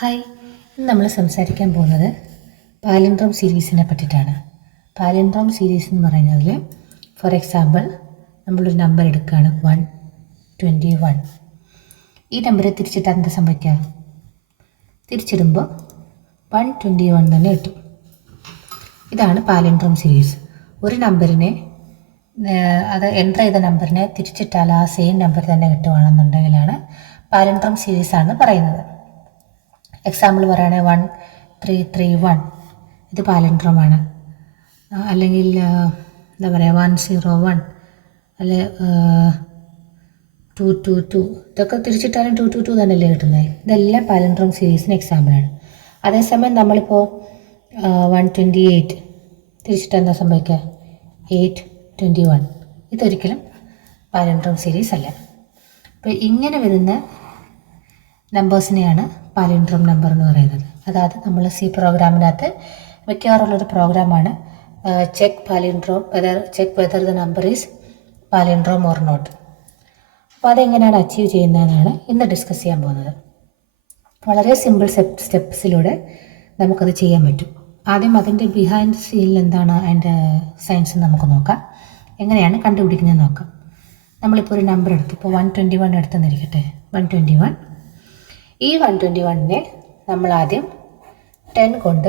Hi, ഇന്ന് നമ്മൾ സംസാരിക്കാൻ പോകുന്നത് പാലിൻഡ്രോം സീരീസിനെ പറ്റിയിട്ടാണ്. പാലിൻഡ്രോം സീരീസ് എന്ന് പറയുന്നതിൽ ഫോർ എക്സാമ്പിൾ നമ്മളൊരു നമ്പർ എടുക്കുകയാണ് 121. ഈ നമ്പറെ തിരിച്ചിട്ടാൽ എന്താ സംഭവിക്കുക? തിരിച്ചിടുമ്പോൾ 121 തന്നെ കിട്ടും. ഇതാണ് പാലിൻഡ്രോം സീരീസ്. ഒരു നമ്പറിനെ അത് എൻ്റർ ചെയ്ത നമ്പറിനെ തിരിച്ചിട്ടാൽ ആ സെയിം നമ്പർ തന്നെ കിട്ടുകയാണെന്നുണ്ടെങ്കിലാണ് പാലിൻഡ്രോം സീരീസാണ് പറയുന്നത്. എക്സാമ്പിൾ പറയുകയാണെങ്കിൽ 1331 ഇത് പാലിൻഡ്രോമാണ്. അല്ലെങ്കിൽ എന്താ പറയുക 101 അല്ലെ 222 ഇതൊക്കെ തിരിച്ചിട്ടാലും 222 തന്നെയല്ലേ കിട്ടുന്നത്. ഇതെല്ലാം പാലിൻഡ്രോം സീരീസിന് എക്സാമ്പിളാണ്. അതേസമയം നമ്മളിപ്പോൾ 128 തിരിച്ചിട്ട് എന്താ സംഭവിക്കുക? 821 ഇതൊരിക്കലും പാലിൻഡ്രോം സീരീസ് അല്ല. അപ്പോൾ ഇങ്ങനെ വരുന്ന നമ്പേഴ്സിനെയാണ് പാലിൻഡ്രോം നമ്പർ എന്ന് പറയുന്നത്. അതായത് നമ്മൾ സി പ്രോഗ്രാമിനകത്ത് മിക്കവാറുള്ളൊരു പ്രോഗ്രാമാണ് check whether the number is palindrome or not. അപ്പോൾ അതെങ്ങനെയാണ് അച്ചീവ് ചെയ്യുന്നതെന്നാണ് ഇന്ന് ഡിസ്കസ് ചെയ്യാൻ പോകുന്നത്. വളരെ സിമ്പിൾ സ്റ്റെപ്സിലൂടെ നമുക്കത് ചെയ്യാൻ പറ്റും. ആദ്യം അതിൻ്റെ ബിഹൈൻഡ് സീനിൽ എന്താണ് അതിൻ്റെ സയൻസ് നമുക്ക് നോക്കാം. എങ്ങനെയാണ് കണ്ടുപിടിക്കുന്നത് നോക്കാം. നമ്മളിപ്പോൾ ഒരു നമ്പർ എടുത്തു, ഇപ്പോൾ 121 എടുത്തെന്നിരിക്കട്ടെ. 121 ഈ 121നെ നമ്മൾ ആദ്യം 10 കൊണ്ട്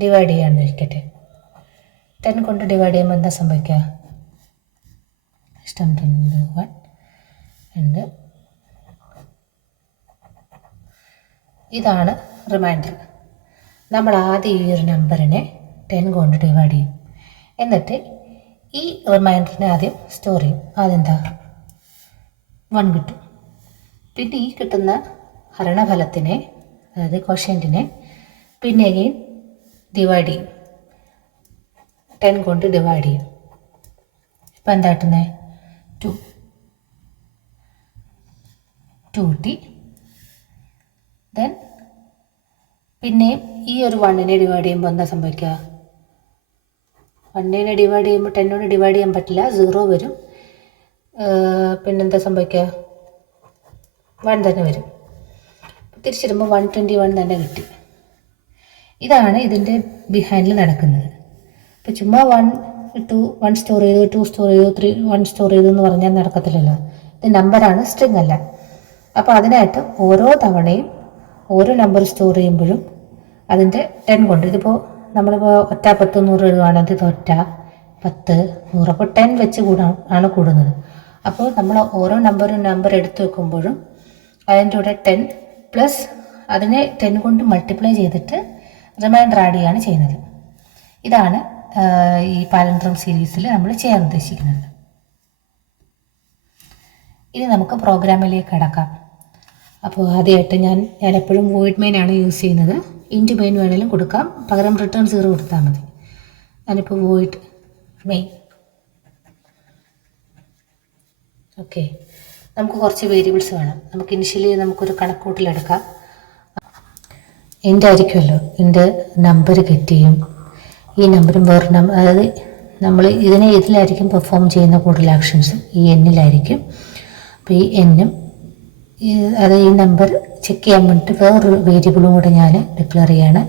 ഡിവൈഡ് ചെയ്യാമെന്നിരിക്കട്ടെ. 10 കൊണ്ട് ഡിവൈഡ് ചെയ്യുമ്പോൾ എന്താ സംഭവിക്കുക? 121 ഉണ്ട്. ഇതാണ് റിമൈൻഡർ. നമ്മൾ ആദ്യം ഈ ഒരു നമ്പറിനെ 10 കൊണ്ട് ഡിവൈഡ് ചെയ്യും. എന്നിട്ട് ഈ റിമൈൻഡറിനെ ആദ്യം സ്റ്റോർ ചെയ്യും. അതെന്താ 1 കിട്ടും. പിന്നെ ഈ കിട്ടുന്ന ഹരണഫലത്തിനെ, അതായത് ക്വഷ്യൻറ്റിനെ പിന്നെ അഗെയിൻ ഡിവൈഡ് ചെയ്യും. 10 കൊണ്ട് ഡിവൈഡ് ചെയ്യും. ഇപ്പം എന്താ കിട്ടുന്നത്? 2 കിട്ടി. ദെൻ പിന്നെയും ഈ ഒരു 1നെ ഡിവൈഡ് ചെയ്യുമ്പോൾ എന്താ സംഭവിക്കുക? 1നെ ഡിവൈഡ് ചെയ്യുമ്പോൾ 10 കൊണ്ട് ഡിവൈഡ് ചെയ്യാൻ പറ്റില്ല, 0 വരും. പിന്നെന്താ സംഭവിക്കുക? 1 തന്നെ വരും. തിരിച്ചിടുമ്പോൾ 121 തന്നെ കിട്ടി. ഇതാണ് ഇതിൻ്റെ ബിഹൈൻഡിൽ നടക്കുന്നത്. ഇപ്പോൾ ചുമ്മാ 1 സ്റ്റോർ ചെയ്തു, 2 സ്റ്റോർ ചെയ്തു, 1 സ്റ്റോർ ചെയ്തു എന്ന് പറഞ്ഞാൽ നടക്കത്തില്ലല്ലോ. ഇത് നമ്പറാണ്, സ്ട്രിങ് അല്ല. അപ്പോൾ അതിനായിട്ട് ഓരോ തവണയും ഓരോ നമ്പർ സ്റ്റോർ ചെയ്യുമ്പോഴും അതിൻ്റെ 10 കൊണ്ട്, ഇതിപ്പോൾ നമ്മളിപ്പോൾ ഒറ്റ 10 100 എഴുതുകയാണെങ്കിൽ ഇത് ഒറ്റ 10 100, അപ്പോൾ 10 വെച്ച് ആണ് കൂടുന്നത്. അപ്പോൾ നമ്മൾ ഓരോ നമ്പർ എടുത്തു വെക്കുമ്പോഴും അതിൻ്റെ കൂടെ 10 പ്ലസ് അതിനെ 10 കൊണ്ട് മൾട്ടിപ്ലൈ ചെയ്തിട്ട് റിമൈൻഡർ ആഡ് ചെയ്യുകയാണ് ചെയ്യുന്നത്. ഇതാണ് ഈ പാലിൻഡ്രോം സീരീസിൽ നമ്മൾ ചെയ്യാൻ ഉദ്ദേശിക്കുന്നത്. ഇനി നമുക്ക് പ്രോഗ്രാമിലേക്ക് കടക്കാം. അപ്പോൾ ആദ്യമായിട്ട് ഞാൻ എപ്പോഴും വോയിഡ് മെയിൻ ആണ് യൂസ് ചെയ്യുന്നത്. ഇൻറ്റു മെയിൻ വേണമെങ്കിലും കൊടുക്കാം, പകരം റിട്ടേൺ 0 കൊടുത്താൽ മതി. ഞാനിപ്പോൾ വോയിഡ് മെയിൻ. ഓക്കെ, നമുക്ക് കുറച്ച് വേരിയബിൾസ് വേണം. നമുക്ക് ഇനിഷ്യലി നമുക്കൊരു കണക്കൂട്ടിലെടുക്കാം. എൻ്റെ ആയിരിക്കുമല്ലോ, എൻ്റെ നമ്പർ ഗെറ്റ് ചെയ്യും. ഈ നമ്പറും വേറെ നമ്പർ, അതായത് നമ്മൾ ഇതിലായിരിക്കും പെർഫോം ചെയ്യുന്ന കൂടുതൽ ആക്ഷൻസ് ഈ എന്നിലായിരിക്കും. അപ്പോൾ ഈ എന്നും അത് ഈ നമ്പർ ചെക്ക് ചെയ്യാൻ വേണ്ടിയിട്ട് വേറൊരു വേരിയബിളും കൂടെ ഞാൻ ഡിക്ലെയർ ചെയ്യാണ്.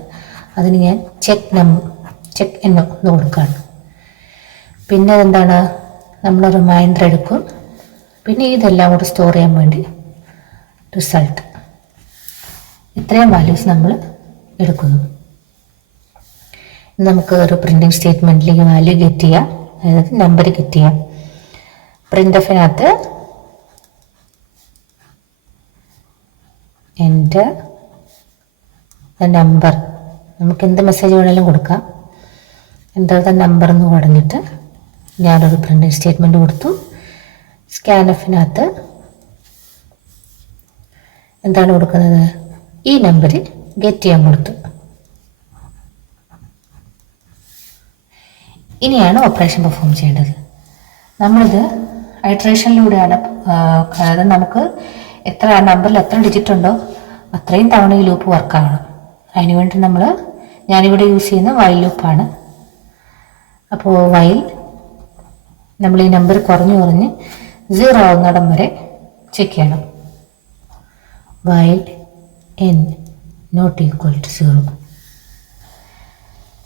അതിന് ഞാൻ ചെക്ക് എന്നോ എന്ന് കൊടുക്കുകയാണ്. പിന്നെ അതെന്താണ്, നമ്മൾ റിമൈൻഡർ എടുക്കും. പിന്നെ ഇതെല്ലാം കൂടെ സ്റ്റോർ ചെയ്യാൻ വേണ്ടി റിസൾട്ട്, ഇത്രയും വാല്യൂസ് നമ്മൾ എടുക്കുന്നു. നമുക്ക് ഒരു പ്രിൻറ്റിങ് സ്റ്റേറ്റ്മെൻറ്റിലേക്ക് വാല്യൂ ഗെറ്റ് ചെയ്യാം, അതായത് നമ്പർ ഗെറ്റ് ചെയ്യാം. പ്രിൻ്റ് എൻ്റർ ദ നമ്പർ, നമുക്ക് എന്ത് മെസ്സേജ് വേണമെങ്കിലും കൊടുക്കാം. എൻ്റർ ദ നമ്പർ എന്ന് പറഞ്ഞിട്ട് ഞാനൊരു പ്രിൻറ്റിങ് സ്റ്റേറ്റ്മെൻറ്റ് കൊടുത്തു. സ്കാൻഎഫിനകത്ത് എന്താണ് കൊടുക്കുന്നത്? ഈ നമ്പർ ഗെറ്റ് ചെയ്യാൻ കൊടുത്തു. ഇനിയാണ് ഓപ്പറേഷൻ പെർഫോം ചെയ്യേണ്ടത്. നമ്മളിത് ഐട്രേഷനിലൂടെയാണ്, അതായത് നമുക്ക് നമ്പറിൽ എത്ര ഡിജിറ്റ് ഉണ്ടോ അത്രയും തവണ ഈ ലൂപ്പ് വർക്കാവണം. അതിനുവേണ്ടി ഞാനിവിടെ യൂസ് ചെയ്യുന്ന വൈൽ ലൂപ്പാണ്. അപ്പോൾ വൈൽ നമ്മൾ ഈ നമ്പർ കുറഞ്ഞ് 0 ആവുന്നിടം വരെ ചെക്ക് ചെയ്യണം. While n not equal to 0.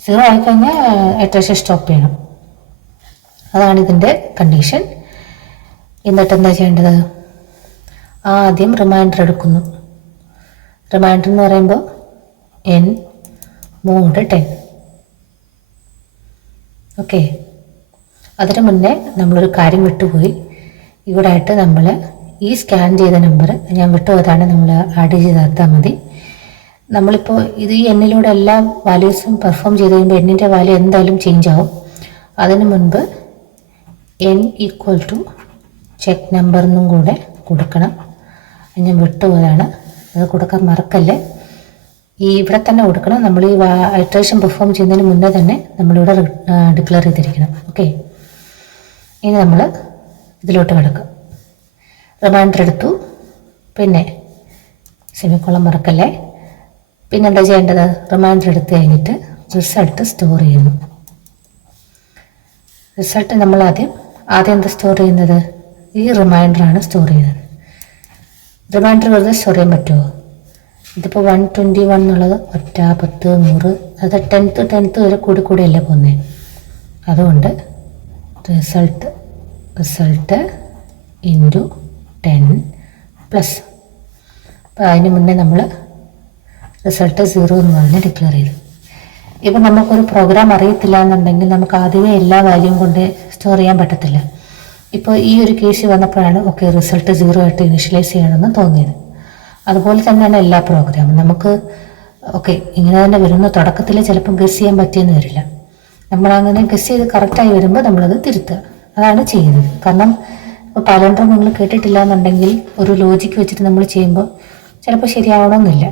0 ആയിക്കഴിഞ്ഞാൽ ഇറ്ററേഷൻ സ്റ്റോപ്പ് ചെയ്യണം. അതാണ് ഇതിൻ്റെ കണ്ടീഷൻ. എന്നിട്ട് എന്താ ചെയ്യേണ്ടത്? ആദ്യം റിമൈൻഡർ എടുക്കുന്നു. റിമൈൻഡർ എന്ന് പറയുമ്പോൾ n mod 10. ഓക്കെ. അതിന് മുന്നേ നമ്മളൊരു കാര്യം വിട്ടുപോയി. ഇവിടെ ആയിട്ട് നമ്മൾ ഈ സ്കാൻ ചെയ്ത നമ്പർ ഞാൻ വിട്ടുപോയതാണ്, നമ്മൾ ആഡ് ചെയ്ത് ചേർത്താൽ മതി. നമ്മളിപ്പോൾ ഇത് ഈ എന്നിലൂടെ എല്ലാ വാല്യൂസും പെർഫോം ചെയ്ത് കഴിയുമ്പോൾ എന്നിൻ്റെ വാല്യൂ എന്തായാലും ചേഞ്ച് ആവും. അതിന് മുൻപ് n equal to check number എന്നും കൂടെ കൊടുക്കണം. ഞാൻ വിട്ടുപോയതാണ്, അത് കൊടുക്കാൻ മറക്കല്ലേ. ഈ ഇവിടെ തന്നെ കൊടുക്കണം. നമ്മൾ ഈ ഇറ്ററേഷൻ പെർഫോം ചെയ്യുന്നതിന് മുന്നേ തന്നെ നമ്മളിവിടെ ഡിക്ലെയർ ചെയ്തിരിക്കണം. ഓക്കെ. ഇനി നമ്മൾ ഇതിലോട്ട് കിടക്കും. റിമൈൻഡർ എടുത്തു, പിന്നെ സെമിക്കോളം മറക്കല്ലേ. പിന്നെന്താ ചെയ്യേണ്ടത്? റിമൈൻഡർ എടുത്ത് കഴിഞ്ഞിട്ട് റിസൾട്ട് സ്റ്റോർ ചെയ്യുന്നു. റിസൾട്ട് നമ്മൾ ആദ്യം എന്താ സ്റ്റോർ ചെയ്യുന്നത്? ഈ റിമൈൻഡറാണ് സ്റ്റോർ ചെയ്യുന്നത്. റിമൈൻഡർ വെറുതെ സ്റ്റോർ ചെയ്യാൻ പറ്റുമോ? ഇതിപ്പോൾ 121 എന്നുള്ളത് 1, 10, 100, അത് 10th വരെ കൂടിയല്ലേ പോകുന്നത്. അതുകൊണ്ട് റിസൾട്ട് ഇൻറ്റു 10 പ്ലസ്. അപ്പോൾ അതിന് മുന്നേ നമ്മൾ റിസൾട്ട് 0 എന്ന് പറഞ്ഞ് ഡിക്ലെയർ ചെയ്തു. ഇപ്പം നമുക്കൊരു പ്രോഗ്രാം അറിയത്തില്ല എന്നുണ്ടെങ്കിൽ നമുക്ക് ആദ്യമേ എല്ലാ വാല്യൂവും കൊണ്ട് സ്റ്റോർ ചെയ്യാൻ പറ്റത്തില്ല. ഇപ്പോൾ ഈ ഒരു കേസ് വന്നപ്പോഴാണ് ഓക്കെ റിസൾട്ട് 0 ആയിട്ട് ഇനിഷ്യലൈസ് ചെയ്യണമെന്ന് തോന്നിയത്. അതുപോലെ തന്നെയാണ് എല്ലാ പ്രോഗ്രാമും. നമുക്ക് ഓക്കെ ഇങ്ങനെ തന്നെ വരുന്ന തുടക്കത്തിൽ ചിലപ്പോൾ ഗസ് ചെയ്യാൻ പറ്റിയെന്ന് വരില്ല. നമ്മളങ്ങനെ ഗസ് ചെയ്ത് കറക്റ്റായി വരുമ്പോൾ നമ്മളത് തിരുത്തുക, അതാണ് ചെയ്യുന്നത്. കാരണം ഇപ്പോൾ പാലൻഡ്രം നിങ്ങൾ കേട്ടിട്ടില്ല എന്നുണ്ടെങ്കിൽ ഒരു ലോജിക്ക് വെച്ചിട്ട് നമ്മൾ ചെയ്യുമ്പോൾ ചിലപ്പോൾ ശരിയാവണമെന്നില്ല.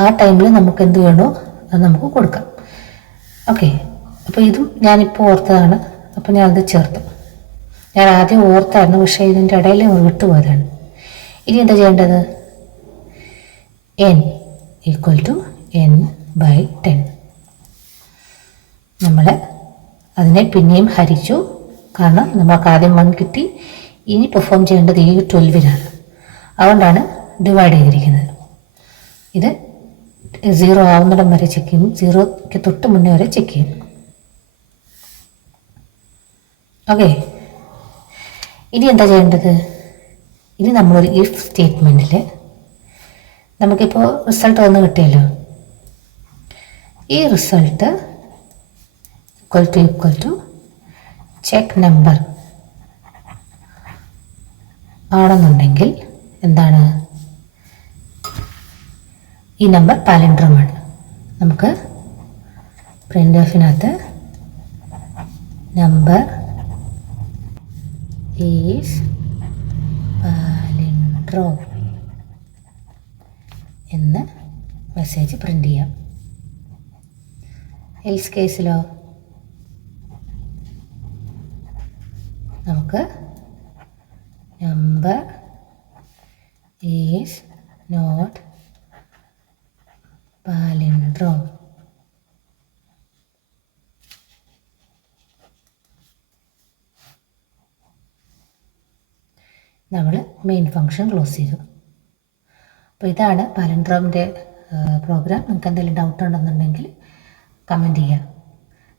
ആ ടൈമിൽ നമുക്ക് എന്ത് വേണോ അത് നമുക്ക് കൊടുക്കാം. ഓക്കെ. അപ്പോൾ ഇതും ഞാനിപ്പോൾ ഓർത്തതാണ്, അപ്പോൾ ഞാനത് ചേർത്തു. ഞാൻ ആദ്യം ഓർത്തായിരുന്നു, പക്ഷേ ഇതിൻ്റെ ഇടയിൽ വിട്ടുപോയതാണ്. ഇനി എന്താ ചെയ്യേണ്ടത്? n equal to n/10. നമ്മൾ അതിനെ പിന്നെയും ഹരിച്ചു, കാരണം നമുക്ക് ആദ്യം 1 കിട്ടി. ഇനി പെർഫോം ചെയ്യേണ്ടത് ഈ 12-നാണ്. അതുകൊണ്ടാണ് ഡിവൈഡ് ചെയ്തിരിക്കുന്നത്. ഇത് 0 ആവുന്നിടം വരെ ചെക്ക് ചെയ്യും, 0ക്ക് തൊട്ട് മുന്നേ വരെ ചെക്ക് ചെയ്യും. ഓക്കെ. ഇനി എന്താ ചെയ്യേണ്ടത്? ഇനി നമ്മളൊരു ഇഫ് സ്റ്റേറ്റ്മെൻറ്റിൽ നമുക്കിപ്പോൾ റിസൾട്ട് വന്ന് കിട്ടിയല്ലോ. ഈ result equal to check number ആണെന്നുണ്ടെങ്കിൽ എന്താണ്? ഈ നമ്പർ പാലൻഡ്രമാണ്. നമുക്ക് പ്രിൻ്റ് നമ്പർ ഈസ് പാലൻഡ്രോം എന്ന് മെസ്സേജ് പ്രിൻ്റ് ചെയ്യാം. എൽസ് കേസിലോ നമുക്ക് നമ്പർ ഈസ് നോട്ട് പാലൻഡ്രോം. നമ്മൾ മെയിൻ ഫംഗ്ഷൻ ക്ലോസ് ചെയ്തു. അപ്പോൾ ഇതാണ് പാലൻഡ്രോമിൻ്റെ പ്രോഗ്രാം. നിങ്ങൾക്ക് എന്തെങ്കിലും ഡൗട്ട് ഉണ്ടെന്നുണ്ടെങ്കിൽ കമൻറ്റ് ചെയ്യുക.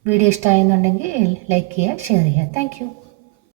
വീഡിയോ ഇഷ്ടമായെന്നുണ്ടെങ്കിൽ ലൈക്ക് ചെയ്യുക, ഷെയർ ചെയ്യുക. Thank you.